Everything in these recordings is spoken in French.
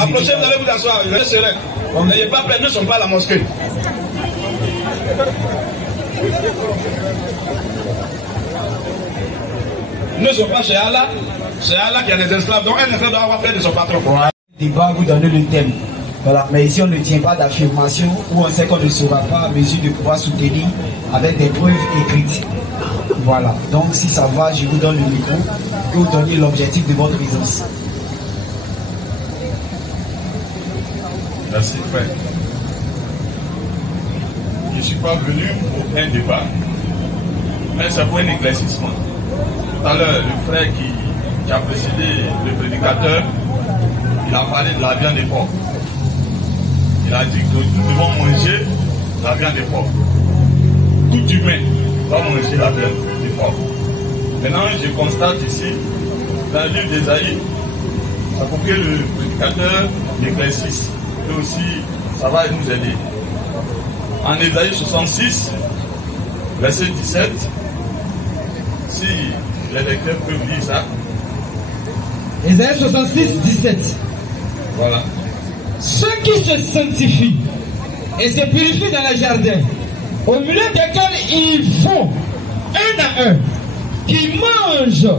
Approchez, vous allez vous asseoir, je serai. N'ayez pas peur, nous ne sommes pas à la mosquée. Nous ne sommes pas chez Allah. C'est Allah qui a des esclaves. Donc un esclave doit avoir peur de son patron. Débat, vous donnez le thème. Voilà. Mais ici, on ne tient pas d'affirmation où on sait qu'on ne sera pas à mesure de pouvoir soutenir avec des preuves écrites. Voilà. Donc, si ça va, je vous donne le micro et vous donnez l'objectif de votre présence. Merci, frère. Je ne suis pas venu pour un débat, mais c'est pour un éclaircissement. Tout à l'heure, le frère qui a précédé le prédicateur, il a parlé de la viande des porcs. Il a dit que nous devons manger la viande des porcs. Tout humain doit manger la viande des porcs. Maintenant, je constate ici, dans le livre d'Ésaïe, ça faut que le prédicateur l'éclaircisse. Et aussi, ça va nous aider. En Ésaïe 66, verset 17, si les lecteurs peuvent lire ça. Ésaïe 66, 17. Voilà. Ceux qui se sanctifient et se purifient dans les jardins, au milieu desquels ils font un à un, qui mangent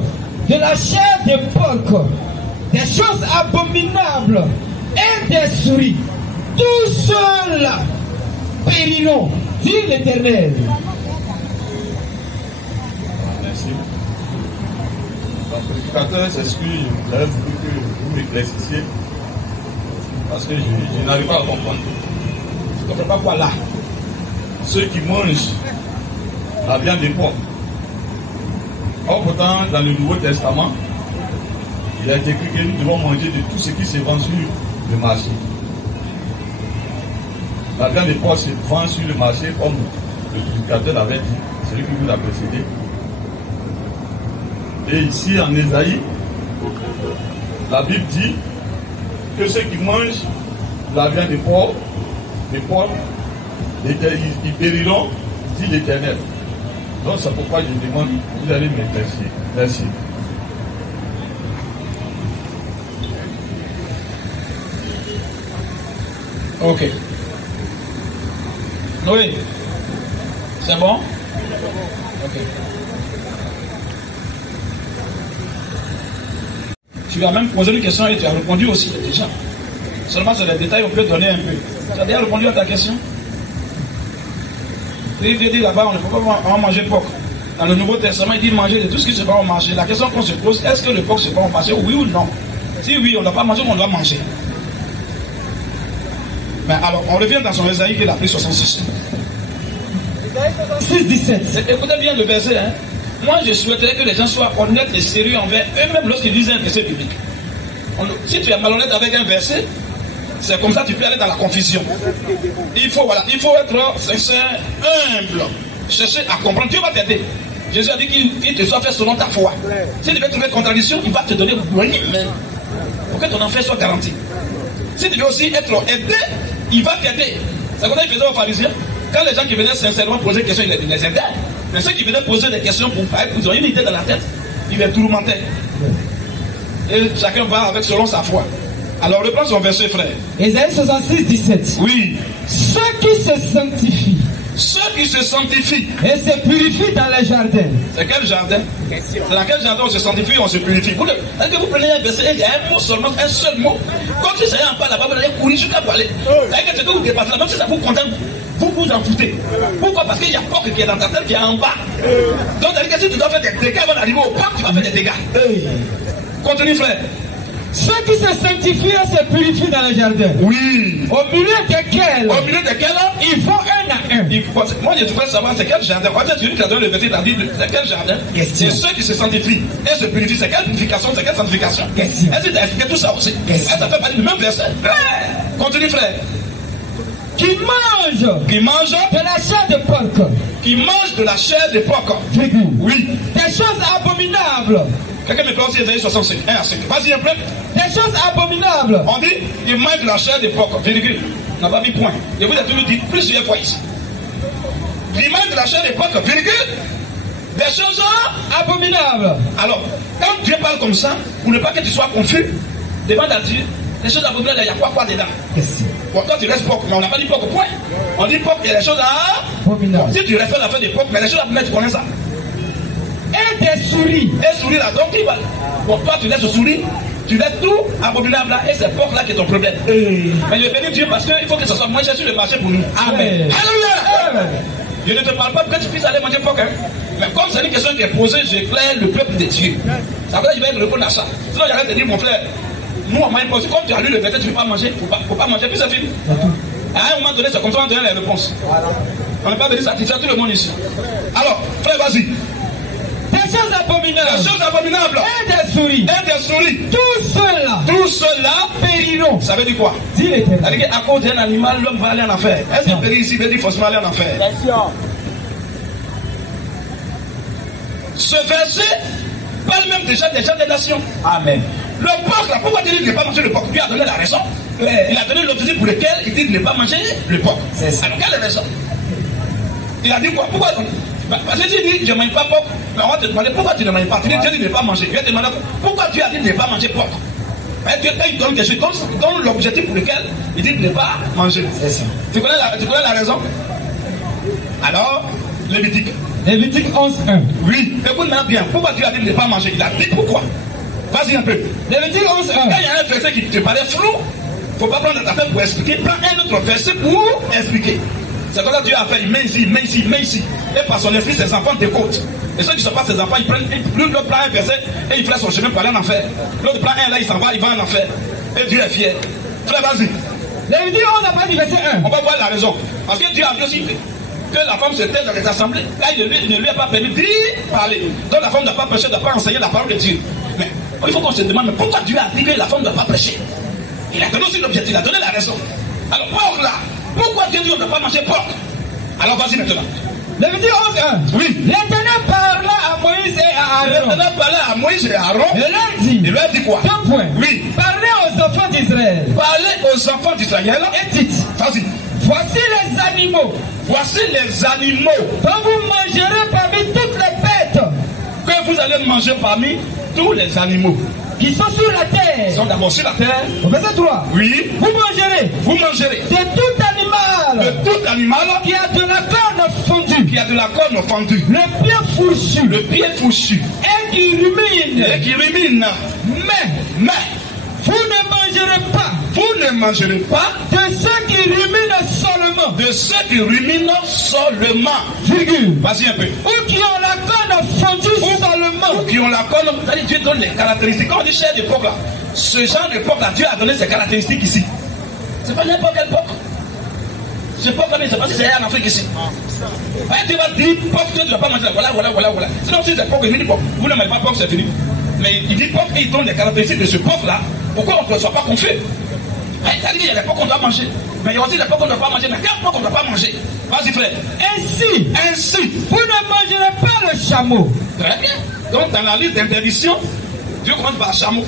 de la chair de porc, des choses abominables et des souris, tous ceux-là périront, dit l'Éternel. Merci. Le prédicateur s'excuse, j'avais voulu que vous m'éclaircissiez, parce que je n'arrive pas à comprendre. Je ne comprends pas quoi là. Ceux qui mangent la viande des porcs. Or, pourtant, dans le Nouveau Testament, il a été écrit que nous devons manger de tout ce qui se vend sur le marché. La viande des porcs se vend sur le marché, comme le prédicateur l'avait dit, celui qui vous l'a précédé. Et ici, en Ésaïe, la Bible dit que ceux qui mangent la viande des porcs, ils périront, dit l'Éternel. Donc c'est pourquoi je demande, vous allez m'éclaircir. Merci. Ok. Noé, c'est bon? Ok. Tu as même posé une question et tu as répondu aussi déjà. Seulement c'est les détails, on peut donner un peu. Tu as déjà répondu à ta question? Il dit là-bas, on ne peut pas manger porc. Dans le Nouveau Testament, il dit manger de tout ce qui se va au marché. La question qu'on se pose, est-ce que le porc se va au marché, oui ou non? Si oui, on ne doit pas manger, on doit manger. Mais alors, on revient dans son Ésaïe qu'il a pris 66. Ésaïe 66, 17. Écoutez bien le verset. Hein. Moi, je souhaiterais que les gens soient honnêtes et sérieux envers eux-mêmes lorsqu'ils lisent un verset biblique. Si tu es malhonnête avec un verset, c'est comme ça que tu peux aller dans la confusion. Il faut être sincère, humble. Chercher à comprendre. Dieu va t'aider. Jésus a dit qu'il te soit fait selon ta foi. S'il devait trouver contradiction, il va te donner moyen pour que ton enfer soit garanti. S'il devait aussi être aidé, il va t'aider. C'est comme ça qu'il faisait aux pharisiens. Quand les gens qui venaient sincèrement poser des questions, il les aidait. Mais ceux qui venaient poser des questions pour ils ont une idée dans la tête, il les tourmentait. Et chacun va avec selon sa foi. Alors reprends son verset, frère. Ésaïe 66, 17. Oui. Ceux qui se sanctifient. Ceux qui se sanctifient. Et se purifient dans les jardins. C'est quel jardin? C'est dans quel jardin on se sanctifie, on se purifie? Est-ce que vous prenez un verset, il y a un mot seulement, un seul mot. Quand tu sais en pas là-bas, vous allez courir jusqu'à pour aller. C'est-à-dire que ce que vous dépassez là, même si ça vous contente, vous vous en foutez. Pourquoi? Parce qu'il y a porc qui est dans ta tête qui est en bas. Donc, c'est-à-dire que si tu dois faire des dégâts avant d'arriver au porc, tu vas faire des dégâts. Continue, frère. Ceux qui se sanctifient et se purifient dans les jardins. Oui. Au milieu desquels ils font un à un. Moi, je voudrais savoir c'est quel jardin. En fait, celui qui a donné le verset de la Bible, c'est quel jardin? C'est ceux qui se sanctifient et se purifient. C'est quelle purification? C'est quelle sanctification? Est-ce que tu as expliqué tout ça aussi? Est-ce que ça fait parler du même verset? Continue, frère. Qui mange de la chair de porc. Qui mange de la chair de porc. Oui. Des choses abominables. Quelqu'un me parle aussi Ésaïe 65, 1 à 5. Vas-y un peu. Des choses abominables. On dit, il mange de la chair de porc, virgule. On n'a pas mis point. Je vous ai toujours dit plusieurs fois ici. Il mange de la chair de porc, virgule. Des choses abominables. Alors, quand Dieu parle comme ça, pour ne pas que tu sois confus, demande à Dieu, Les choses abominables, il y a quoi dedans? Qu'est-ce? Bon, quand tu restes porc, mais on n'a pas dit porc au point. On dit porc, il y a des choses à. Abominable. Si tu respectes la fin des porc, mais les choses abominables, tu connais ça. Et des souris. Et souris là, donc il va. Bon, toi tu laisses souris, tu laisses tout abominable là, et c'est porc là qui est ton problème. Mais je bénis Dieu parce qu'il faut que ce soit moins cher sur le marché pour nous. Amen. Alléluia. Je ne te parle pas pour que tu puisses aller manger porc. Hein. Mais comme c'est une question qui est posée, j'éclaire le peuple de Dieu. Ça veut dire que je vais répondre à ça. Sinon j'arrête de dire, mon frère, nous on m'a imposé, comme tu as lu le verset, tu ne peux pas manger, faut pas manger, puis c'est fini. À un moment donné, c'est comme ça on donne les réponses. On n'est pas venu satisfaire tout le monde ici. Alors, frère, vas-y. Des choses abominables. Des choses abominables. Et des souris. Et des souris. Tout cela périront. Ça veut dire quoi? Dis l'Éternel. Ça veut dire qu'à cause d'un animal, l'homme va aller en enfer. Est-ce que périr ici veut dire forcément aller en enfer? Bien sûr. Ce verset parle même déjà des gens des nations. Amen. Le porc, là, pourquoi il dit de ne pas manger le porc? Lui a donné la raison. Il a donné l'objectif pour lequel il dit de ne pas manger le porc. C'est ça. Alors, quelle est la raison? Il a dit quoi? Pourquoi? Parce que tu dis, je ne mange pas porc, mais on va te demander pourquoi tu ne manges pas. Tu dis, Dieu dit de ne pas manger. Il va te demander pourquoi tu as dit de ne pas manger porc. Dieu donne quelque chose, donne l'objectif pour lequel il dit de ne pas manger. C'est ça. Tu connais la raison? Alors, Lévitique. Lévitique 11:1. Oui, écoute-moi bien. Pourquoi tu as dit de ne pas manger? Il a dit pourquoi? Vas-y un peu. Lévitique 11:1. Quand il y a un verset qui te paraît flou, il ne faut pas prendre ta tête pour expliquer. Prends un autre verset pour expliquer. C'est comme ça que Dieu a fait, il met ici. Et par son esprit, ses enfants t'écoutent. Et ceux qui ne sont pas ses enfants, l'autre prend un verset et il fait son chemin pour aller en enfer. L'autre prend un là, il s'en va, il va en enfer. Et Dieu est fier. Frère, vas-y. Lévitique 11 à partir du verset 1. On va voir la raison. Parce que Dieu a vu aussi que la femme se tait dans les assemblées. Là, il ne lui a pas permis d'y parler. Donc la femme n'a pas prêché, n'a pas enseigné la parole de Dieu. Mais il faut qu'on se demande, mais pourquoi Dieu a dit que la femme ne doit pas prêcher? Il a donné aussi l'objectif, il a donné la raison. Alors, porc là, pourquoi Dieu dit qu'on ne doit pas manger porc? Alors, vas-y maintenant. Lévitique 11:1. Oui. L'Éternel parla à Moïse et à Aaron. L'Éternel parlait à Moïse et à Aaron. Il leur dit quoi? 2 points. Oui. Parlez aux enfants d'Israël. Parlez aux enfants d'Israël. Et dites. Vas-y. Voici les animaux. Voici les animaux. Dont vous mangerez parmi toutes les bêtes. Que vous allez manger parmi tous les animaux. Qui sont sur la terre. Ils sont d'abord sur la terre. Au verset 3. Oui. Vous mangerez. Vous mangerez. De tout animal. De tout animal. Qui a de la corne fondue. Qui a de la corne fondue. Le pied fourchu. Le pied fourchu. Et qui rumine. Et qui rumine. Mais. Vous ne mangerez pas. Vous ne mangerez pas. De ceux qui ruminent seulement. De ceux qui ruminent seulement. Virgule. Vas-y un peu. Ou qui ont la corne fondue seulement. Ou qui ont la corne. C'est-à-dire Dieu donne les caractéristiques. Quand on dit chair de porc là, ce genre de porc là, Dieu a donné ses caractéristiques ici. C'est pas n'importe quel porc. Ce porc là, c'est pas si c'est en Afrique ici. Tu vas dire porc, tu ne vas pas manger. Voilà. Sinon, si c'est porc, il dit porc. Vous ne mangez pas porc, c'est fini. Mais il dit porc et il donne les caractéristiques de ce porc là. Pourquoi on ne soit pas confus? C'est-à-dire qu'il y a des porcs qu'on doit manger. Mais il y a aussi des porcs qu'on ne doit pas manger. Mais quel porc qu'on ne doit pas manger? Vas-y frère. Ainsi, vous ne mangerez pas le chameau. Très bien. Donc dans la liste d'interdiction, Dieu commence par chameau.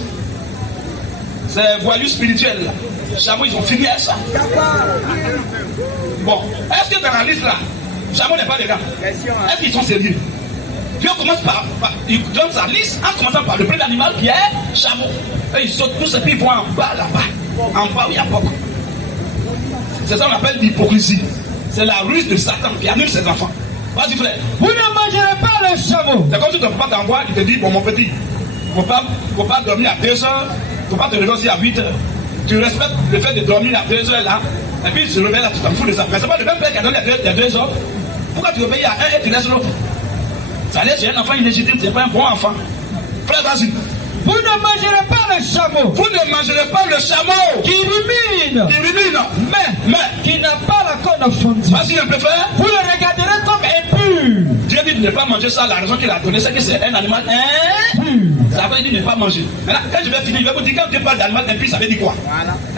C'est voyou spirituel là. Les chameaux, ils ont fini à ça. Bon, est-ce que dans la liste là, chameau n'est pas dedans? Est-ce qu'ils sont sérieux? Dieu commence il donne sa liste en commençant par le premier animal qui est chameau. Et ils sautent tous et puis ils vont en bas là-bas. En bas où il y a porc. C'est ça qu'on appelle l'hypocrisie. C'est la ruse de Satan qui annule ses enfants. Vas-y frère. Vous ne mangerez pas le chameau. C'est comme si ton papa t'envoie, il te dit, bon mon petit, faut pas dormir à 2 heures, faut pas te lever aussi à 8 heures. Tu respectes le fait de dormir à 2 heures là, et puis il se réveille là, tu t'en fous de ça. Mais c'est pas le même père qui a donné il y a 2 heures. Pourquoi tu réveilles à 1 et tu laisses l'autre? Ça veut dire que tu es un enfant illégitime, tu n'es pas un bon enfant. Frère, vas-y. Vous ne mangerez pas le chameau. Vous ne mangerez pas le chameau. Qui rumine. Mais qui n'a pas la corne fondue. Vas-y un peu frère. Vous le regarderez comme impur. Dieu dit de ne pas manger ça. La raison qu'il a donnée, c'est que c'est un animal impur. Ça veut dire de ne pas manger. Maintenant, quand je vais finir, je vais vous dire quand Dieu parle d'animal impur, ça veut dire quoi?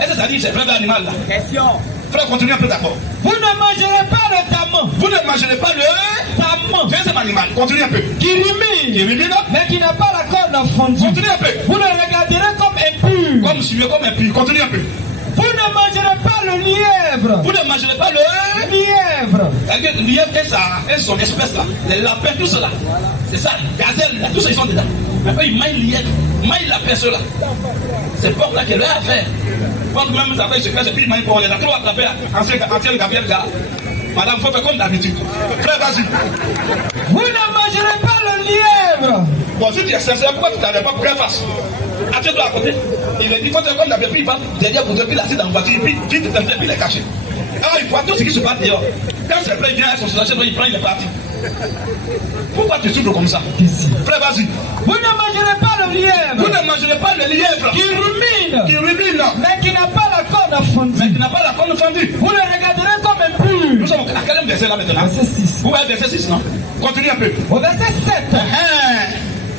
Est-ce que ça dit c'est plein d'animal là? Question. Frère, continue un peu d'abord. Vous ne mangerez pas le taman. Vous ne mangerez pas le taman. Deuxième animal. Continue un peu. Qui rumine. Mais qui n'a pas la corne fondue. Continue un peu. Vous le regarderez comme impur. Comme suivez, comme impur. Continue un peu. Vous ne mangerez pas le lièvre. Vous ne mangerez pas le lièvre. Le lièvre et son espèce là. Les lapins, tout cela. C'est ça. Gazelle, là, tout ça, ils sont dedans. Mais eux, ils maillent lièvre, maillent la personne là. C'est porc là qui leur a fait. Quand même, ça fait, je cache, et puis ils maillent pour les acteurs attraper ancien Gabriel là. Madame, il faut faire comme d'habitude. Frère, vas-y. Vous ne mangerez pas le lièvre. Bon, si tu es sincère, pourquoi tu n'avais pas pris face? Attends-toi à côté. Il a dit, il faut faire comme d'habitude, puis il va derrière pour te puis l'assis dans la voiture, puis tu te fais, puis il est caché. Alors, il voit tout ce qui se passe dehors. Quand c'est plein, il vient à son soulagé, il prend, il est parti. Pourquoi tu souffres comme ça? Frère, vas-y. Vous ne mangerez pas le lièvre. Vous ne mangerez pas le lièvre. Qui rumine. Mais qui n'a pas la corne fendue. Vous le regarderez comme impur. Nous sommes à quel verset là maintenant? Verset 6. Vous voyez verset 6, non? Continue un peu. Au verset 7.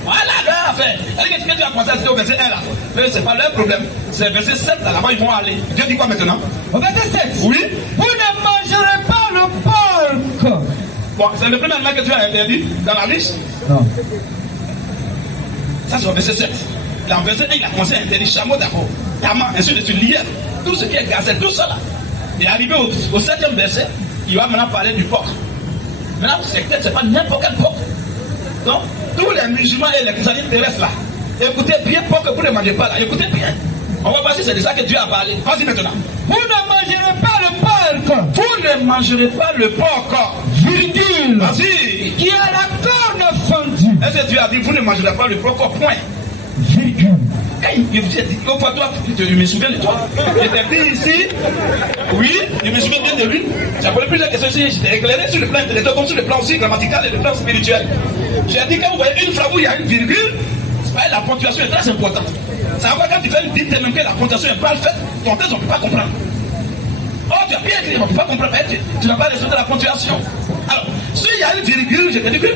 Voilà leur affaire. Qu'est-ce que tu as pensé au verset 1 là? Mais c'est pas leur problème. C'est verset 7 là-bas, ils vont aller. Dieu dit quoi maintenant? Au verset 7. Oui. Vous ne mangerez pas le porc. Bon, c'est le premier animal que tu as interdit dans la liste? Non. Ça c'est au verset 7. Dans le verset 1, il a commencé à interdire chameau d'abord, diamant, ainsi de suite, lièvre, tout ce qui est gazelle, tout ça là. Et arrivé au 7e verset, il va maintenant parler du porc. Maintenant, c'est pas n'importe quel porc. Donc, tous les musulmans et les chrétiens terrestres là, écoutez bien, porc que vous ne mangez pas là, écoutez bien. On va voir si c'est de ça que Dieu a parlé. Vas-y maintenant. Vous ne mangerez pas le porc. Vous ne mangerez pas le porc. Virgule. Vas-y. Qui a la corne fendue. Est-ce que Dieu a dit, vous ne mangerez pas le porc, point. Virgule. Quand il vous a dit, une fois toi, je me souviens de toi. J'étais venu ici. Oui, je me souviens bien de lui. J'ai posé plusieurs questions ici. J'étais éclairé sur le plan intellectuel, comme sur le plan aussi grammatical et le plan spirituel. J'ai dit, quand vous voyez une phrase où il y a une virgule, la ponctuation est très importante. Ça va quand tu fais une dite, même que la ponctuation est mal faite, ton texte, on ne peut pas comprendre. Oh, tu as bien écrit, on ne peut pas comprendre. Tu n'as pas respecté la ponctuation. Alors, s'il y a une virgule, je te dis que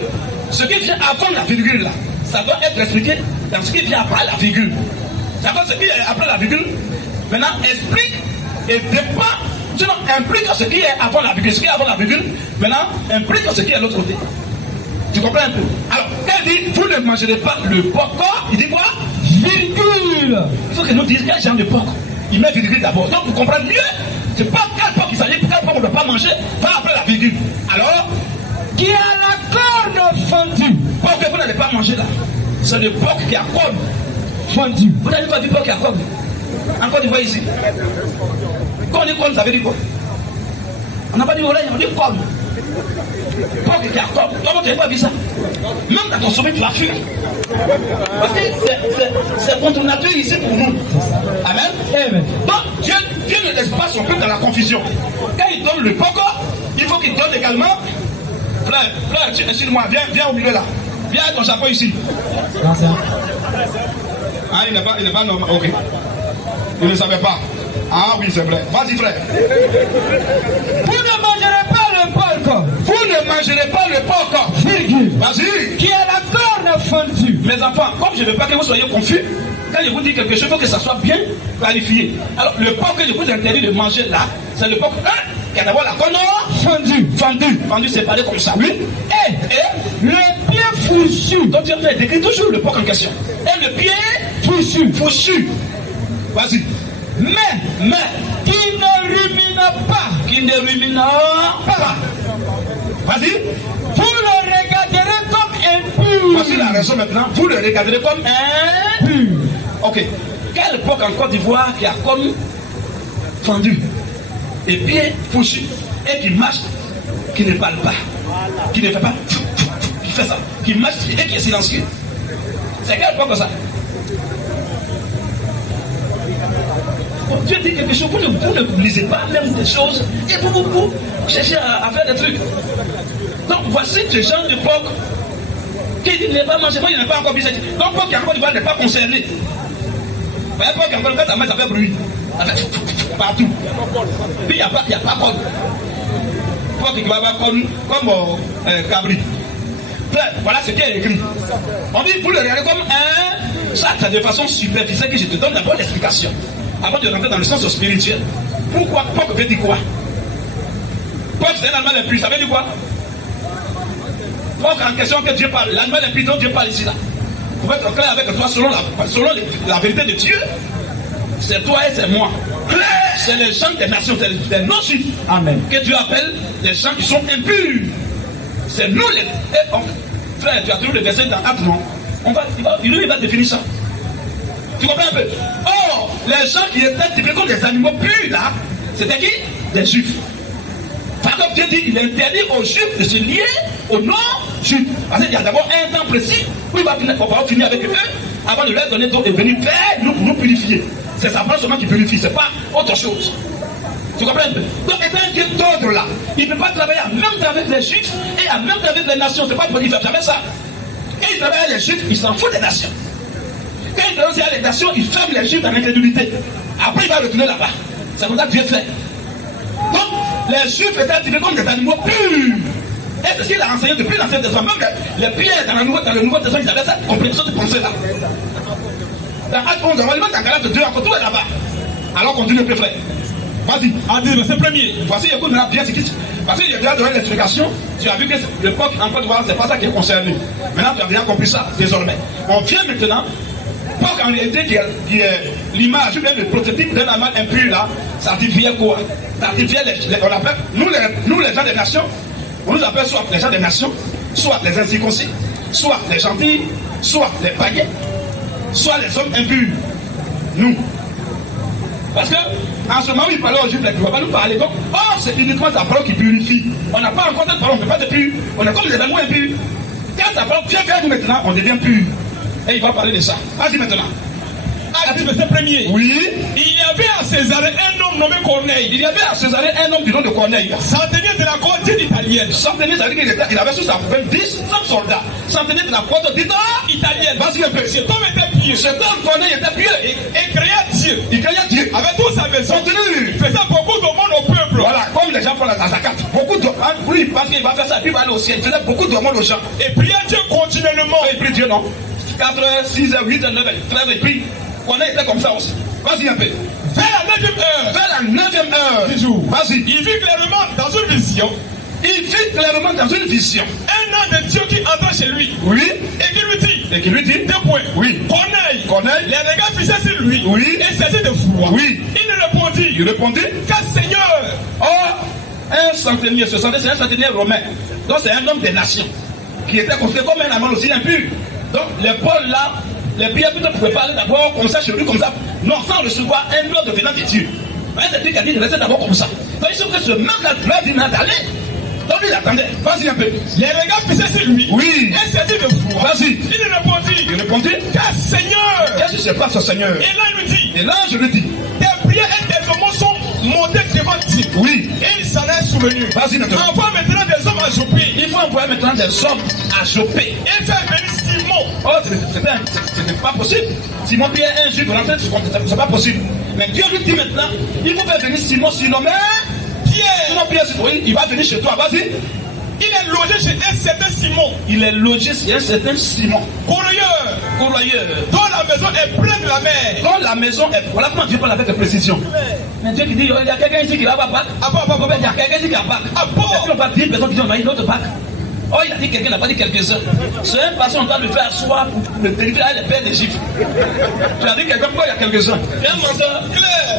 ce qui vient avant la virgule, là, ça doit être expliqué dans ce qui vient après la virgule. Ça doit ce qui est après la virgule, maintenant explique et dépend, sinon implique ce qui est avant la virgule. Ce qui est avant la virgule, maintenant implique ce qui est de l'autre côté. Tu comprends un peu? Alors, quand il dit, vous ne mangerez pas le porc, il dit quoi? Virgule. Il faut que nous disions quel genre de porc. Il met virgule d'abord. Donc, pour comprendre mieux, c'est pas quel porc il s'agit, quel porc on ne doit pas manger, va après la virgule. Alors, qui a la corne fendue. Porc que vous n'allez pas manger là, c'est le porc qui a corne fendue. Vous n'avez pas vu porc qui a corne? Encore une fois ici. Quand on dit corne, ça veut dire quoi? On n'a pas dit oreille, on dit corne. Porc qui a corne. Comment tu n'as pas vu ça? Même dans ton sommeil, tu vas fuir. Parce que c'est contre nature ici pour nous. Amen. Amen. Donc Dieu ne laisse pas son peuple dans la confusion. Quand il donne le porc, il faut qu'il donne également. Frère, excuse-moi, viens au milieu là. Viens avec ton chapeau ici. Ah, il n'est pas normal. Ok. Il ne savait pas. Ah oui, c'est vrai. Vas-y, frère. Vous ne mangerez pas le porc. Vous ne mangerez pas le porc. Virgule. Vas-y. Qui a la corne fendue. Mes enfants, comme je ne veux pas que vous soyez confus, quand je vous dis quelque chose, il faut que ça soit bien clarifié. Alors, le porc que je vous interdis de manger là, c'est le porc qui a d'abord la corne fendue. Fendue, séparée comme ça. Oui. Et le pied fourchu. Donc, Dieu a décrit toujours le porc en question. Et le pied fourchu. Vas-y. Mais, qui ne rumine pas. Vas-y. Vous le regarderez comme impur. Voici la raison maintenant. Vous le regarderez comme impur. Ok. Quel porc en Côte d'Ivoire qui a comme fendu et pieds fourchus et qui marche, qui ne parle pas, qui ne fait pas, qui fait ça, qui marche et qui est silencieux? C'est quel porc comme ça? Dieu dit quelque chose, vous ne lisez pas même des choses et vous cherchez à faire des trucs. Donc voici ce genre de porc qui dit ne pas manger, moi il n'est pas encore visé. Donc porc qui encore n'est pas concerné. Vous voyez, porc qui encore quand ça met, ça fait bruit. Ça fait partout. Puis il n'y a pas corne. Porc qui va avoir corne comme cabri. Voilà ce qui est écrit. On dit vous le regardez comme un. Ça, c'est de façon superficielle que je te donne la bonne explication. Avant de rentrer dans le sens spirituel. Pourquoi porc veut dire quoi? Porc c'est un animal impur, ça veut dire quoi? Porc en question que Dieu parle, l'animal impur dont Dieu parle ici là. Pour être clair avec toi, selon la vérité de Dieu, c'est toi et c'est moi. C'est les gens des nations, c'est les non-juifs. Amen. Que Dieu appelle les gens qui sont impurs. C'est nous les. Frère, tu as trouvé le verset dans Actes, non? lui, il va définir ça. Tu comprends un peu? Or, les gens qui étaient typés comme des animaux purs là, c'était qui? Des juifs. Par contre, Dieu dit, il interdit aux juifs de se lier aux non-juifs. Parce qu'il y a d'abord un temps précis où il va finir avec eux avant de leur donner d'autres et venir faire nous purifier. C'est sa parole seulement qui purifie, c'est pas autre chose. Tu comprends? Donc, étant un Dieu d'ordre là, il ne peut pas travailler en même temps avec les juifs et en même temps avec les nations. C'est pas pour dire, il ne fait jamais ça. Quand il travaille avec les juifs, il s'en fout des nations. Quand il travaille avec les nations, il ferme les juifs dans l'incrédulité. Après, il va retourner là-bas. C'est comme ça que Dieu fait. Donc, les juifs étaient activés comme des animaux purs. Et c'est ce qu'il a enseigné depuis l'Ancien Testament. Même les pierres dans le Nouveau Testament, ils avaient cette compréhension de pensée là. Dans Acte 11, on va le mettre dans Galates 2, encore tout est là-bas. Alors, continue un peu, frère. Vas-y. C'est premier. Voici, écoute maintenant bien ce qui se passe. Parce qu'il y a déjà donné l'explication, tu as vu que l'époque en Côte d'Ivoire, c'est pas ça qui est concerné. Maintenant, tu as bien compris ça, désormais. On vient maintenant, Pâques en réalité, qui est l'image, même le prototype d'un animal impur là, ça signifiait quoi? Ça signifiait on appelle, nous les gens des nations, on nous appelle soit les gens des nations, soit les incirconcis, soit les gentils, soit les païens, soit les hommes impurs. Nous. Parce que, en ce moment où il parlait aux juifs, il ne va pas nous parler. Donc, c'est uniquement sa parole qui purifie. On n'a pas encore cette parole, on ne peut pas être pur. On est comme des animaux impurs. Quand sa parole vient vers nous maintenant, on devient pur. Et il va parler de ça. Vas-y maintenant. Acte verset premier. Oui. Il y avait à Césarée un homme nommé Corneille. Il y avait à Césarée un homme du nom de Corneille. Centenier de la côte italienne. Centenier, ça veut dire qu'il avait sous sa poubelle 10 soldats. Centenier de la côte italienne. Vas-y un peu. Cet homme était pieux. Cet homme Corneille était pieux. Et craignait Dieu. Il craignait Dieu. Avec toute sa maison. Il faisait beaucoup d'aumônes au peuple. Voilà, comme les gens font la zakat. Beaucoup d'aumônes. Oui, parce qu'il va faire ça, puis il va aller au ciel. Il faisait beaucoup d'aumônes aux gens. Et priait Dieu continuellement. Et il prie Dieu, non? 4 heures, 6 heures, 8 heures, 9 heures, 13 heures, il prie. On était comme ça aussi. Vas-y un peu. Vers la 9e heure. Vers la 9e heure du jour. Vas-y. Il vit clairement dans une vision. Il vit clairement dans une vision. Un homme de Dieu qui entra chez lui. Oui. Et qui lui dit. Et qui lui dit. 2 points. Oui. Corneille. Les regards fixés sur lui. Oui. Et saisi de foi. Oui. Il répondit. Car Seigneur. Un centenier. Ce centenier, c'est un centenier romain. Donc c'est un homme des nations. Qui était considéré comme un animal aussi impur. Donc les pôles là. Les prières ne pouvaient pas aller d'abord comme ça chez lui, comme ça. Non, sans recevoir un ordre venant de Dieu. Un des qui a dit de rester d'abord comme ça. Donc il se fait ce manque à dit d'aller. Donc il attendait. Vas-y un peu. Les regards fixés sur lui. Oui. Et saisi de foi. Vas-y. Il répondit. Car Seigneur. Qu'est-ce qui se passe, Seigneur? Et là il lui dit. Et là je lui dis. Tes prières et tes aumônes sont montées devant Dieu. Oui. Et il s'en est souvenu. Vas-y maintenant. Envoie maintenant des hommes à Jopé. Il faut envoyer maintenant des hommes à Jopé. Et faire venir Simon. Oh, c'est pas possible. Simon Pierre est un juif, c'est pas possible. Mais Dieu lui dit maintenant, il faut faire venir Simon, sinon mais Pierre. Simon Pierre, oui, il va venir chez toi, vas-y. Il est logé chez un certain Simon. Il est logé chez un certain Simon. Corroyeur. Dont la maison est pleine de la mer. Dont la maison est. Voilà comment Dieu parle avec précision. Mais Dieu qui dit, il y a quelqu'un ici qui va pas Pâques. Il y a quelqu'un ici qui a Pâques. Et puis on va dire, personne qui dit, on va une autre Pâques. Oh, il a dit quelqu'un, il n'a pas dit quelques-uns. C'est un patient en train de faire asseoir pour le délivrer à les pères des Juifs. Tu as dit quelqu'un, pourquoi il y a quelques-uns? Il y a un menteur.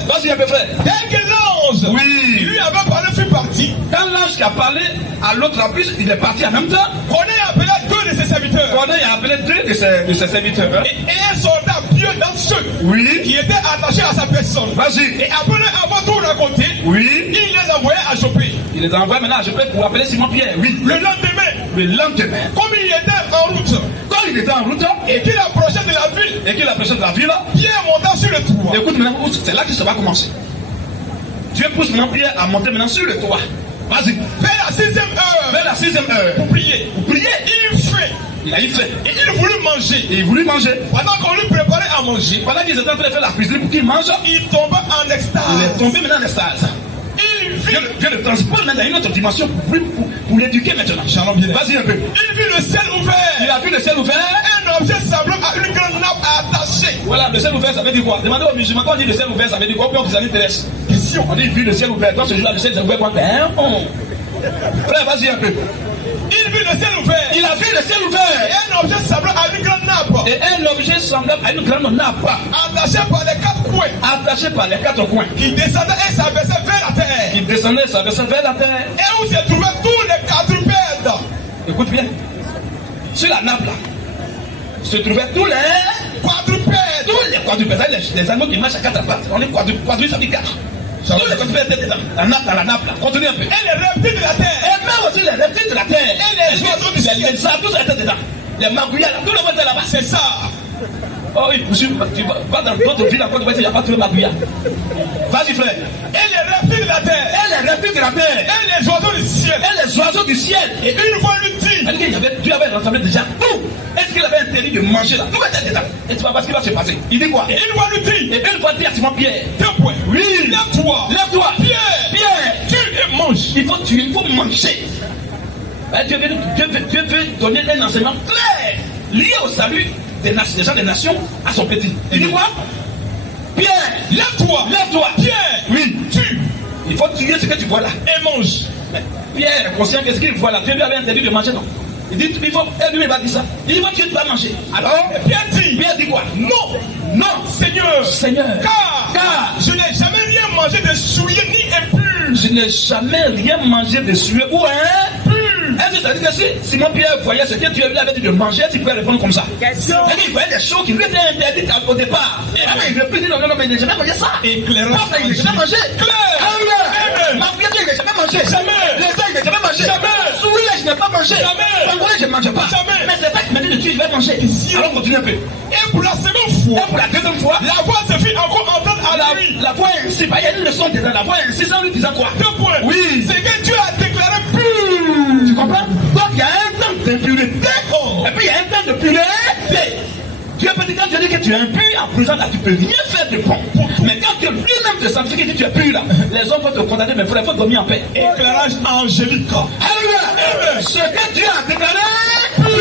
Vas-y un peu, frère. Dès que l'ange, oui, il lui avait parlé, fut parti. Quand l'ange qui a parlé à l'autre en plus, il est parti en même temps. Corneille a appelé 2 de ses serviteurs. Corneille a appelé 2 de ses serviteurs. Et un soldat pieux dans ceux qui étaient attachés à sa personne. Vas-y. Et après avoir tout raconté, oui, il les envoyait à Jopé. Il les envoie maintenant à Jopé pour appeler Simon Pierre. Oui. Le lendemain, comme il était en route, et qu'il approchait de la ville, Pierre monta sur le toit. Écoute maintenant, c'est là que ça va commencer. Dieu pousse maintenant Pierre à monter maintenant sur le toit. Vas-y. Vers la 6e heure. Pour prier. Il fait. Il a eu faim. Et il voulut manger. Et il voulut manger. Pendant qu'on lui préparait à manger. Pendant qu'ils étaient en train de faire la cuisine pour qu'il mange. Il tomba en extase. Il est tombé maintenant en extase. Dieu le transporte dans une autre dimension pour l'éduquer maintenant. Vas-y un peu. Il vit le ciel ouvert. Il a vu le ciel ouvert. Un objet semblable à une grande nappe attachée. Voilà, le ciel ouvert, ça veut dire quoi? Demandez aux musulmans, quand on dit le ciel ouvert, ça veut dire quoi? Pour que ça intéresse. Question. On dit, il vit le ciel ouvert. Dans ce jour-là, le ciel ouvert, quoi? Frère, vas-y un peu. Il vit le ciel ouvert. Il a vu le ciel ouvert. Et un objet semblable à une grande nappe. Et un objet semblable à une grande nappe. Attaché par les 4 coins. Attaché par les 4 coins. Qui descendait et s'abaissait vers la terre. Qui descendait et s'abaissait vers la terre. Et où se trouvaient tous les quadrupèdes. Écoute bien. Sur la nappe là. se trouvaient tous les quadrupèdes. Tous les quadrupèdes, les animaux qui marchent à quatre pattes. On est quadrupèdes, ça dit quatre. Tous les quadrupèdes étaient dans la nappe, là. Continue un peu. Et les reptiles de la terre. Et même aussi les reptiles de la terre. Et les oiseaux du ciel. Les arbres, tous étaient dedans. Les magouillas, là, tout le monde était là-bas. C'est ça. Oh oui, tu vas dans d'autres villes encore, il n'y a pas tout le magouilla. Vas-y, frère. Et les reptiles de la terre. Et les reptiles de la terre. Et les oiseaux du ciel. Et les oiseaux du ciel. Et une fois lui dit, Dieu avait rassemblé déjà tout. Est-ce qu'il avait interdit de manger là? Tout était dedans. Et tu vas voir ce qui va se passer. Il dit quoi? Et une fois lui dit. Et une fois dit à Simon Pierre. 2 points. Oui. Lève-toi. Lève-toi. Pierre. Tue et mange. Il faut tuer, il faut manger. Dieu veut donner un enseignement clair lié au salut des gens des nations à son petit. Il dit quoi? Pierre, lève-toi. Lève-toi. Pierre, oui, tue. Il faut tuer ce que tu vois là et mange. Pierre est conscient qu'est-ce qu'il voit là. Dieu lui avait interdit de manger, non? Il dit, il faut, et lui il va dire ça. Il dit, tu dois manger. Alors, Pierre dit quoi? Non, non, Seigneur. Car je n'ai jamais rien mangé de souillé ni impur. Je n'ai jamais rien mangé de souillé ou impur. Est-ce que ça veut dire que si Simon Pierre voyait ce que Dieu lui avait dit de manger, il pouvait répondre comme ça? Il voyait des choses qui lui étaient interdites au départ. Et après, il répondit, non, mais il n'a jamais mangé ça. Éclairage. Il n'a jamais mangé. Claire. Ma fille, il n'a jamais mangé. Jamais. Les gens, il n'a jamais mangé. Jamais. Souillé, je n'ai pas mangé. Jamais. Angolais, je ne mange pas. Jamais. Mais c'est pas qui m'a dit de tuer, je vais manger. Alors, on continue un peu. Et pour la seconde fois. Et pour la deuxième fois. La voix se fit encore entendre à la nuit. La voix ainsi, il y a une leçon dedans. La voix ainsi, en lui disant quoi? 2 points. Oui. C'est que Dieu a déclaré pur. Tu comprends? Donc il y a un temps d'impureté. Et puis il y a un temps de pureté. Dieu peut dire quand Dieu dit que tu es impur, en prison là tu peux rien faire de bon. Mais quand Dieu lui-même te sanctifie que tu es pur là, les hommes vont te condamner, mais il faut dormir en paix. Éclairage angélique. Alléluia. Ce que Dieu a déclaré pur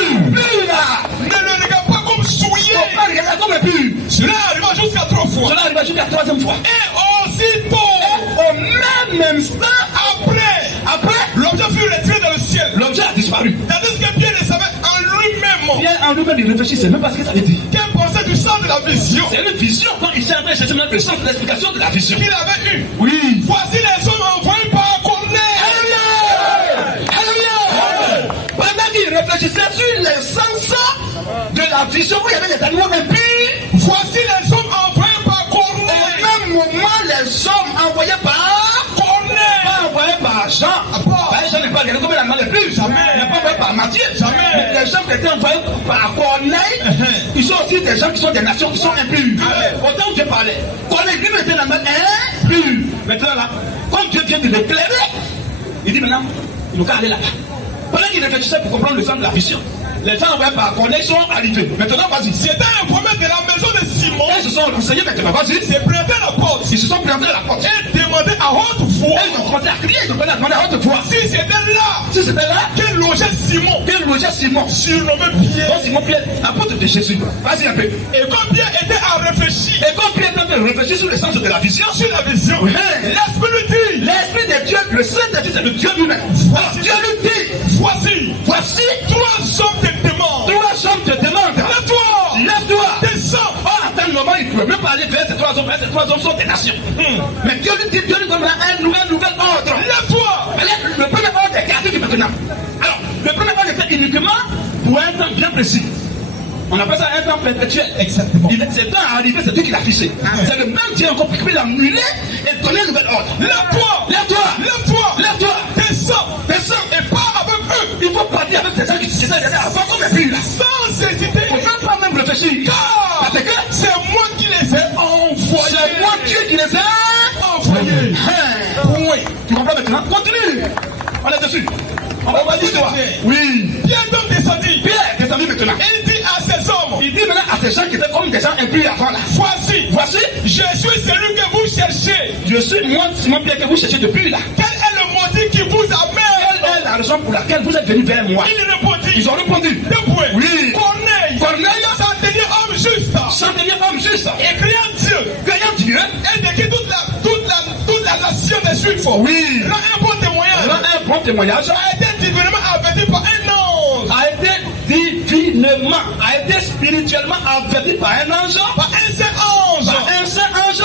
là, ne le regarde pas comme souillé. Ne pas regarder comme impur. Cela arriva jusqu'à 3 fois. Cela arriva jusqu'à 3e fois. Et aussitôt, au même instant, après, l'objet fut retiré dans le ciel. L'objet a disparu. Tandis que Pierre ne savait en lui-même. Pierre en lui-même, il réfléchissait même pas ce que ça veut dire. Quel pensait du sens de la vision? C'est une vision. Quand il s'est en train de chercher le sens de l'explication de la vision qu'il avait eue. Oui. Voici les hommes envoyés par Corneille. Alléluia. Pendant qu'il réfléchissait sur les sens de la vision où il y avait les animaux impurs, voici les hommes envoyés par Corneille. Au même moment, les hommes envoyés par Corneille. Pas envoyés par Jean. Jean n'est pas regardé comme l'animal le plus. Jamais. N'est pas envoyé par Matthieu. Jamais. Mais les gens qui étaient envoyés par Corneille, ils sont aussi des gens qui sont des nations qui sont impures. Autant que Dieu parlait. Corneille lui était un animal impur. Maintenant là, comme Dieu vient de l'éclairer, il dit maintenant, il nous aller là-bas. Pendant qu'il réfléchissait pour comprendre le sens de la vision, les gens envoyés par Corneille sont arrivés. Maintenant, vas-y. C'était informé de la maison de Simon. Ils se sont renseignés maintenant, vas-y. Ils se présentaient à la porte. Ils se sont présentés à la porte. Et demandaient à haute voix. Ils ont commencé à crier, ils ont commencé à demander à haute voix. Si c'était là, quel logeait Simon? Surnommé Pierre. Donc Simon Pierre, apôtre de Jésus. Vas-y un peu. Et quand Pierre était à réfléchir. Sur le sens de la vision. Sur la vision. Oui. L'esprit lui dit. L'esprit de Dieu, le Saint-Esprit, c'est le Dieu lui-même. Alors Dieu lui dit. Voici 3 hommes te demandent. Lève-toi. Descends. Oh, attends le moment, il ne peut même pas aller vers ces 3 hommes. Ces 3 hommes sont des nations. Mais Dieu lui donne un nouvel ordre. Lève-toi. Le premier ordre est gardé maintenant. Alors, le premier ordre était uniquement pour un temps bien précis. On appelle ça un temps perpétuel. Exactement. C'est temps à arriver, c'est Dieu qui l'a fixé. C'est le même Dieu encore qui peut l'annuler et donner un nouvel ordre. Lève-toi. Descends. Et pars avec eux. Il faut partir avec ces gens qui se sont avant comme un pire. Sans hésiter. Il ne faut pas même réfléchir. Parce que c'est moi qui les ai envoyés. C'est moi Dieu qui les ai envoyés. Oui. Tu comprends maintenant? Continue. On est dessus. On va dire toi. Oui. Pierre donc descendit. Pierre descendit maintenant. Et il dit à ces hommes. Il dit maintenant à ces gens qui étaient comme des gens impurs avant là. Voici. Je suis celui que vous cherchez. Je suis moi, Simon Pierre, que vous cherchez depuis là. Quel est le motif qui vous amène? Quelle est la raison pour laquelle vous êtes venus vers moi? Ils ont répondu. 2 points. Oui. Corneille. Centenier homme juste. Et criant Dieu. Et de qui toute la nation des Juifs. Oui. Là, un bon témoignage. A été divinement averti par un ange. A été spirituellement averti par un ange. Par un saint ange.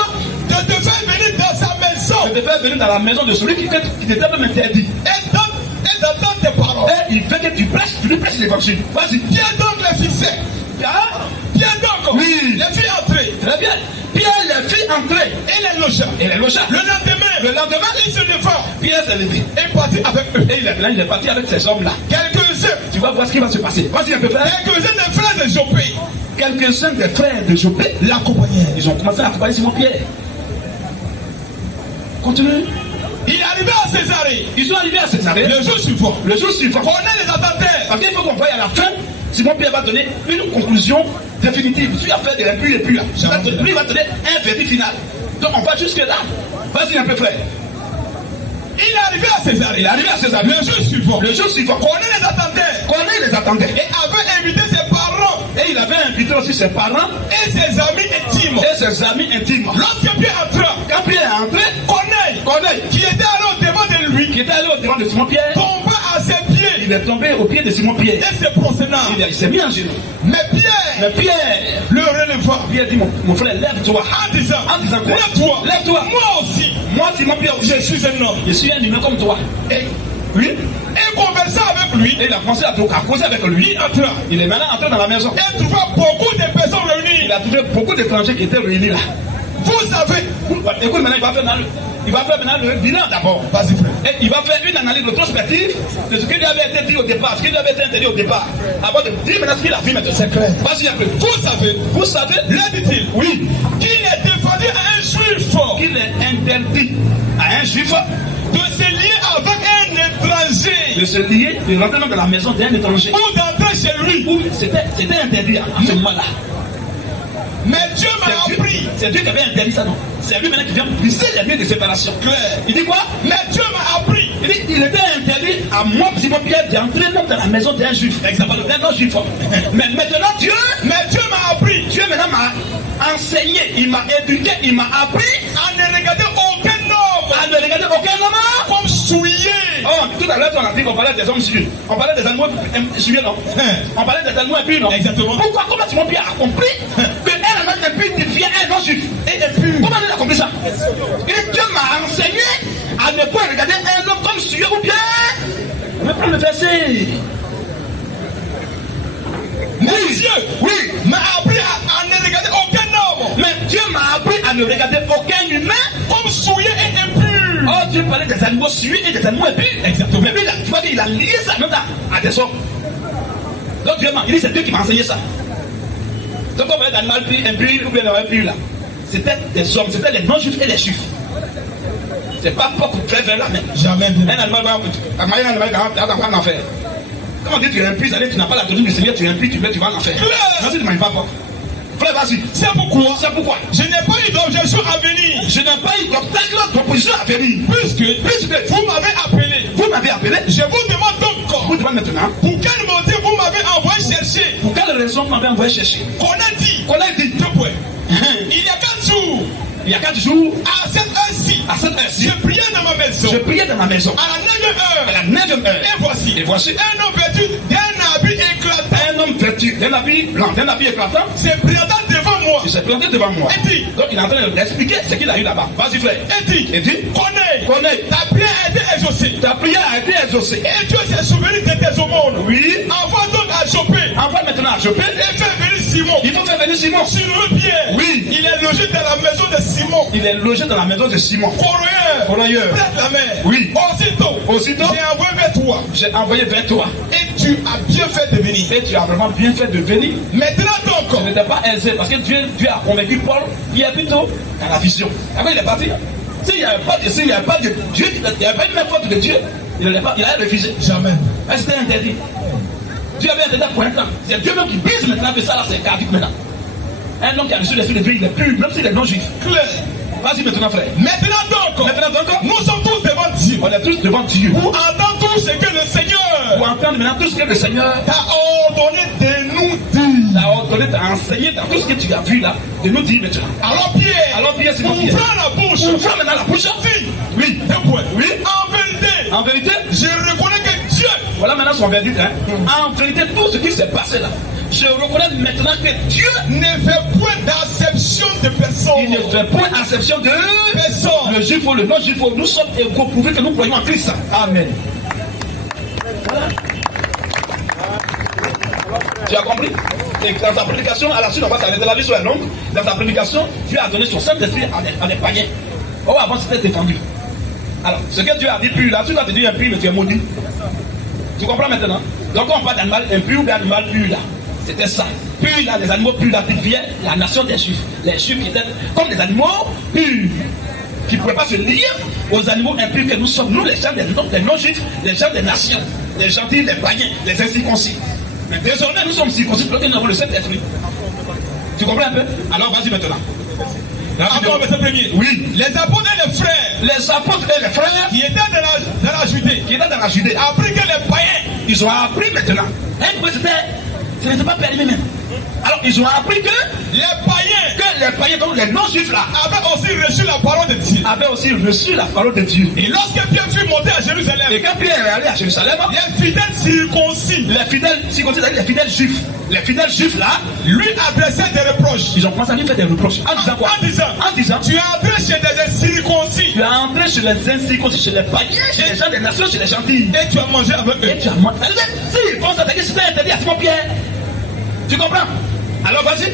De te faire venir dans sa maison. De te faire venir dans la maison de celui qui t'était même interdit. Et dans tes paroles. Et il fait que tu lui prêches l'évangile. Vas-y. Pierre donc les fixait. Pierre donc. Oui. Les filles entrées. Très bien. Pierre, les filles entrées. Et les logea. Et les logea. Le lendemain, il se leva. Pierre s'est levé. Et parti avec eux. Et il est parti avec ces hommes-là. Quelques-uns. Tu vas voir ce qui va se passer. Vas-y un peu frère. Quelques-uns des frères de Jopé. Quelques-uns des frères de Jopé l'accompagnaient. Ils ont commencé à accompagner Simon Pierre. Continue. Il est arrivé à Césarée. Ils sont arrivés à Césarée. Le jour suivant. Le jour suivant. On est les attendeurs. Parce qu'il faut qu'on voie à la fin, Simon Pierre va donner une conclusion définitive. Si l'affaire de l'impur et puis là. Lui va donner un verdict final. Donc on va jusque là. Vas-y un peu frère. Il est arrivé à Césarée. Il est arrivé à Césarée. Le jour suivant. Le jour suivant. Corneille les attendait. Corneille les attendait. Et avait invité ses parents. Et il avait invité aussi ses parents. Et ses amis intimes. Et ses amis intimes. Lorsque Pierre entra. Quand Pierre est entré, Corneille, qui était allé au devant de lui, qui était allé au devant de Simon Pierre, tomba à ses pieds. Il est tombé au pied de Simon Pierre. Et se prosternant. Il s'est mis en genoux. Mais Pierre le releva. Pierre dit, mon frère, lève-toi. En disant quoi? Lève-toi. Lève-toi. Moi aussi. Moi, Simon Pierre, je suis un homme. Je suis un humain comme toi. Et lui, et conversant avec lui, et il a commencé à causer avec lui. Il entra. Il est maintenant entré dans la maison. Et trouva beaucoup de personnes réunies. Il a trouvé beaucoup d'étrangers qui étaient réunis là. Vous savez. Écoute, maintenant, il va faire maintenant le bilan d'abord. Vas-y, frère. Et il va faire une analyse rétrospective de ce qui lui avait été dit au départ, ce qui lui avait été interdit au départ. Avant de dire maintenant ce qu'il a vu maintenant. C'est clair. Vas-y un peu. Vous savez, là dit-il, oui, qu'il est défendu à un juif. Qu'il est interdit à un juif de se lier avec un étranger. De se lier, de rentrer dans la maison d'un étranger. Ou d'entrer chez lui. C'était interdit à ce moment-là. Mais Dieu m'a appris. C'est Dieu qui avait interdit ça, non? C'est lui maintenant qui vient briser les liens de séparation. Claire. Il dit quoi? Mais Dieu m'a appris. Il dit, il était interdit à moi, Simon Pierre, d'entrer dans la maison d'un juif. Exemple, d'un non-juif. Mais maintenant, Dieu m'a appris. Dieu maintenant m'a enseigné, il m'a éduqué, il m'a appris à ne regarder aucun homme. À ne regarder aucun homme comme souillé. Oh, tout à l'heure, on a dit qu'on parlait des hommes souillés. On parlait des animaux souillés, non? On parlait des animaux impurs, non? Exactement. Pourquoi, comment Simon Pierre a compris qu'un animal impur devient un non-juif? Comment il a compris ça? Et Dieu m'a enseigné à ne pas regarder un homme comme souillé ou bien. On va prendre le verset. Mais Dieu m'a appris à ne regarder aucun homme. Mais Dieu m'a appris à ne regarder aucun humain comme souillé et impur. Oh, Dieu parlait des animaux souillés et des animaux impurs. Exactement. Mais lui, tu vois qu'il a lié ça même à des hommes. Donc Dieu il dit c'est Dieu qui m'a enseigné ça. Donc on parlait d'animal impur ou bien impur là. C'était des hommes, c'était les non-juifs et les juifs. C'est pas pour faire vers la main. Jamais. Un animal va en enfer. Quand on dit tu es impur, ça veut dire que tu n'as pas la doctrine du Seigneur, tu es impur, tu vas en enfer. Non, tu ne manges pas porc. Frère, vas-y. C'est pourquoi. Je n'ai pas eu d'objection à venir. Je n'ai pas eu d'obstacle d'opposition à venir. Puisque vous m'avez appelé. Vous m'avez appelé. Je vous demande donc. Vous demandez maintenant. Pour quel motif vous m'avez envoyé chercher? Pour quelle raison vous m'avez envoyé chercher? Qu'on a dit. Deux points. Il y a 4 jours. Il y a 4 jours. À cette heure-ci. Je priais dans ma maison. À la 9e heure. Et voici un homme vêtu d'un habit éclatant. Un homme vêtu d'un habit blanc, d'un habit éclatant. S'est présenté devant moi. Il s'est présenté devant moi. Et dit. Donc il est en train d'expliquer ce qu'il a eu là-bas. Vas-y frère. Et dit. Connais. Ta prière a été exaucée. Et Dieu s'est souvenu de tes aumônes. Oui. Envoie donc à Jopé. Envoie maintenant à Jopé. Et fais venir Simon. Il faut faire venir Simon. Sur le Pierre. Oui. Il est logé dans la maison de Simon. Il est logé dans la maison de Simon. Corroyeur. Prête la mer. Oui. Aussitôt. J'ai envoyé vers toi. Et tu as bien fait de venir. Et tu as vraiment bien fait de venir. Maintenant donc. Ce n'était pas aisé parce que Dieu a convaincu Paul qui est plutôt dans la vision. Après il est parti. S'il n'y avait pas de Dieu, il n'y avait pas une même faute de Dieu, il a refusé. Jamais. C'était interdit. Dieu avait interdit pour un temps. C'est Dieu même qui brise maintenant que ça là c'est caduc maintenant. Un homme qui a reçu l'esprit de Dieu, il est pur, même s'il est non-juif. Clair. Vas-y maintenant frère. Maintenant donc, nous sommes tous devant Dieu. On est tous devant Dieu. Pour entendre tout ce que le Seigneur. Pour entendre maintenant tout ce que le Seigneur t'a ordonné de nous dire. T'a ordonné, t'a enseigné dans tout ce que tu as vu là, de nous dire maintenant. Alors Pierre, c'est Pierre. Ouvre la bouche. Ouvre maintenant la bouche. Oui. Oui. En vérité, je reconnais que Dieu. Voilà maintenant son verdict. En vérité, tout ce qui s'est passé là. Je reconnais maintenant que Dieu ne fait point d'acception de personne. Il ne fait point acception de personne. Le juif ou le non-juif, nous sommes égaux pourvu que nous croyons en Christ. Amen. Voilà. Tu as compris? Et dans sa prédication, à la suite, on va s'arrêter, la liste est longue. Dans sa prédication, Dieu a donné son Saint-Esprit à des païens. Oh, avant c'était défendu. Alors, ce que Dieu a dit pur, là, tu vas te dire impur, mais tu es maudit. Tu comprends maintenant? Donc, on parle d'animal impur ou d'animal pur, là. C'était ça. Pur, là, les animaux purs, là, vivaient la nation des Juifs. Les Juifs qui étaient comme des animaux purs, qui ne pouvaient pas se lier aux animaux impurs que nous sommes. Nous, les gens des non-juifs, les gens des nations, les gentils, les païens, les incirconcis. Mais désormais, nous sommes circoncis parce que nous avons le Saint-Esprit. Tu comprends un peu? Alors, vas-y maintenant. Encore verset premier. Oui. Les apôtres et les frères. Les apôtres et les frères Qui étaient dans la Judée. qui étaient dans la Judée Appris que les païens. ils ont appris maintenant. Ce n'était pas permis même. Alors ils ont appris que les païens, donc les non-juifs là, avaient aussi reçu la parole de Dieu. avaient aussi reçu la parole de Dieu. Et lorsque Pierre fut monté à Jérusalem, Et quand Pierre est allé à Jérusalem, les fidèles circoncis, les fidèles juifs là, lui adressaient des reproches. ils ont commencé à lui faire des reproches. En disant, tu es entré chez des incirconcis. tu es entré chez les incirconcis, chez les païens, chez les gens des nations, chez les gentils. Et tu as mangé avec eux. Et tu as mangé. Si, ils pensent à ta question, c'était interdit à Simon Pierre. Tu comprends? Alors vas-y,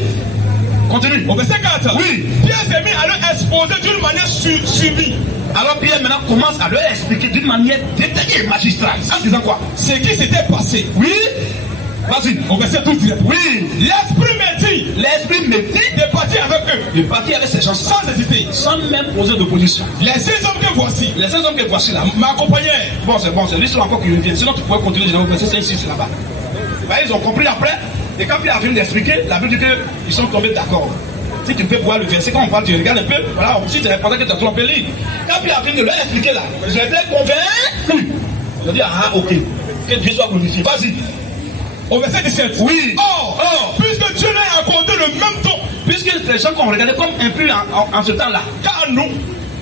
continue. Au verset 4, Oui. Pierre s'est mis à leur exposer d'une manière suivie Alors Pierre maintenant commence à leur expliquer d'une manière détaillée et magistrale. En disant quoi? ce qui s'était passé. Oui. Vas-y. Au verset 12, Oui. l'esprit me dit L'esprit me dit de partir avec eux, de partir avec ces gens sans hésiter. sans même poser d'opposition. Les 6 hommes que voici Les 16 hommes que voici là. m'accompagnaient. Bon, c'est l'histoire encore qui revient. Sinon, tu pourrais continuer dans le verset 5-6 là-bas. Ben, ils ont compris après. Et quand Pierre a fini d'expliquer, la Bible dit qu'ils sont tombés d'accord. Si tu peux voir le verset, quand on parle, tu regardes un peu. Voilà, si tu répondais que tu as trompé ligne. Quand Pierre a fini de leur expliquer là, ils étaient convaincus. Ils ont dit, ah, ok. Que Dieu soit glorifié. Vas-y. Au verset 17. Oui. Or, puisque Dieu leur a accordé le même ton Puisque les gens qu'on regardait comme impurs en ce temps-là, qu'à nous,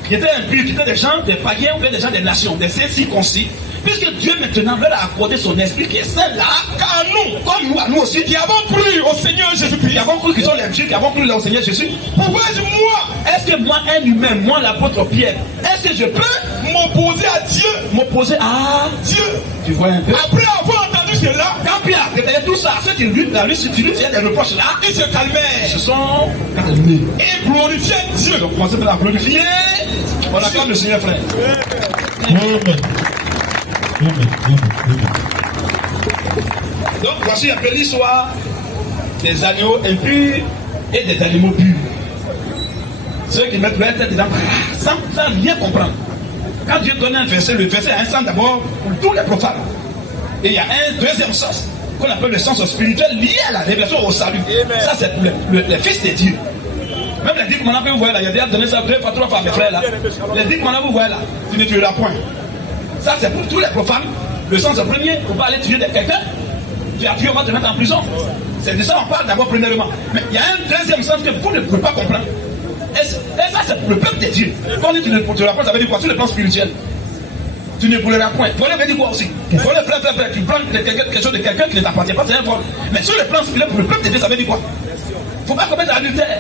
qui étaient impurs, qui étaient des gens, des païens ou des gens des nations, des incirconcis, puisque Dieu maintenant leur a accordé son esprit qui est saint là, qu'à nous, comme nous, à nous aussi, qui avons cru au Seigneur Jésus-Christ, qui avons cru qu'ils sont les Juifs, qui avons cru au Seigneur Jésus, pouvais-je, moi, est-ce que moi, un humain, moi l'apôtre Pierre, est-ce que je peux m'opposer à Dieu, m'opposer à Dieu, tu vois un peu? après avoir entendu cela, Quand Pierre a détaillé tout ça, ceux qui lui, tu lui tiens des reproches là, ils se calmèrent se sont calmés. et glorifièrent Dieu. Donc, commencez par la glorifier. On acclame le Seigneur, frère. Donc, voici un peu l'histoire des agneaux impurs et des animaux purs. Ceux qui mettent leur tête dedans sans rien comprendre. Quand Dieu donne un verset, le verset a un sens d'abord pour tous les profanes. Et il y a un deuxième sens qu'on appelle le sens spirituel lié à la révélation au salut. Ça, c'est pour les fils de Dieu. Même les 10 commandements que vous voyez là, il y a déjà donné ça 2 fois, 3 fois à mes frères là. Les 10 commandements que vous voyez là, tu ne tueras point. Ça, c'est pour tous les profanes. Le sens premier, il ne faut pas aller tuer quelqu'un. Tu as tué, on va te mettre en prison. C'est de ça qu'on parle d'abord premièrement. Mais il y a un deuxième sens que vous ne pouvez pas comprendre. Et ça, c'est pour le peuple de Dieu. Quand on dit tu ne tueras point, ça veut dire quoi? Sur le plan spirituel. Tu ne brûleras point. Voler veut dire quoi aussi? Voler, frère, tu prends quelque chose de quelqu'un qui ne t'appartient pas, c'est un vol. Mais sur le plan spirituel, pour le peuple de Dieu, ça veut dire quoi? Il ne faut pas commettre l'adultère.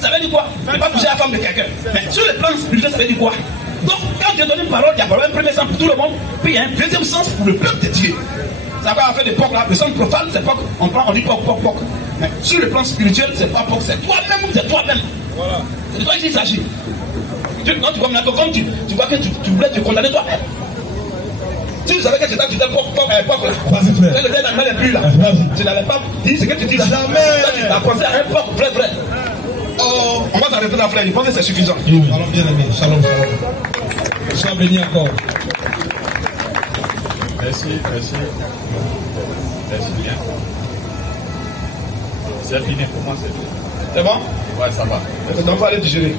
Ça veut dire quoi? Il ne faut pas toucher la femme de quelqu'un. Mais sur le plan spirituel, ça veut dire quoi? Donc, quand Dieu donne une parole, il y a un premier sens pour tout le monde, puis il y a un deuxième sens pour le peuple de Dieu. Ça va faire des porcs là. Le sens profane, c'est porc. On dit porc. Mais sur le plan spirituel, c'est pas porc, c'est toi-même. Voilà. C'est de toi qu'il s'agit. Quand tu vois que tu voulais te condamner toi-même. Si tu savais que c'était porc là, le dernier animal n'est plus là, tu n'allais pas dire ce que tu dis là. Jamais. Tu as pensé à un porc vrai. Oh, on va s'arrêter là, frère. Je pense que c'est suffisant. Allons bien aimé. Shalom. Sois béni encore. Merci bien. C'est fini pour moi, c'est fini. C'est bon? Ouais, ça va. Donc, on va aller digérer.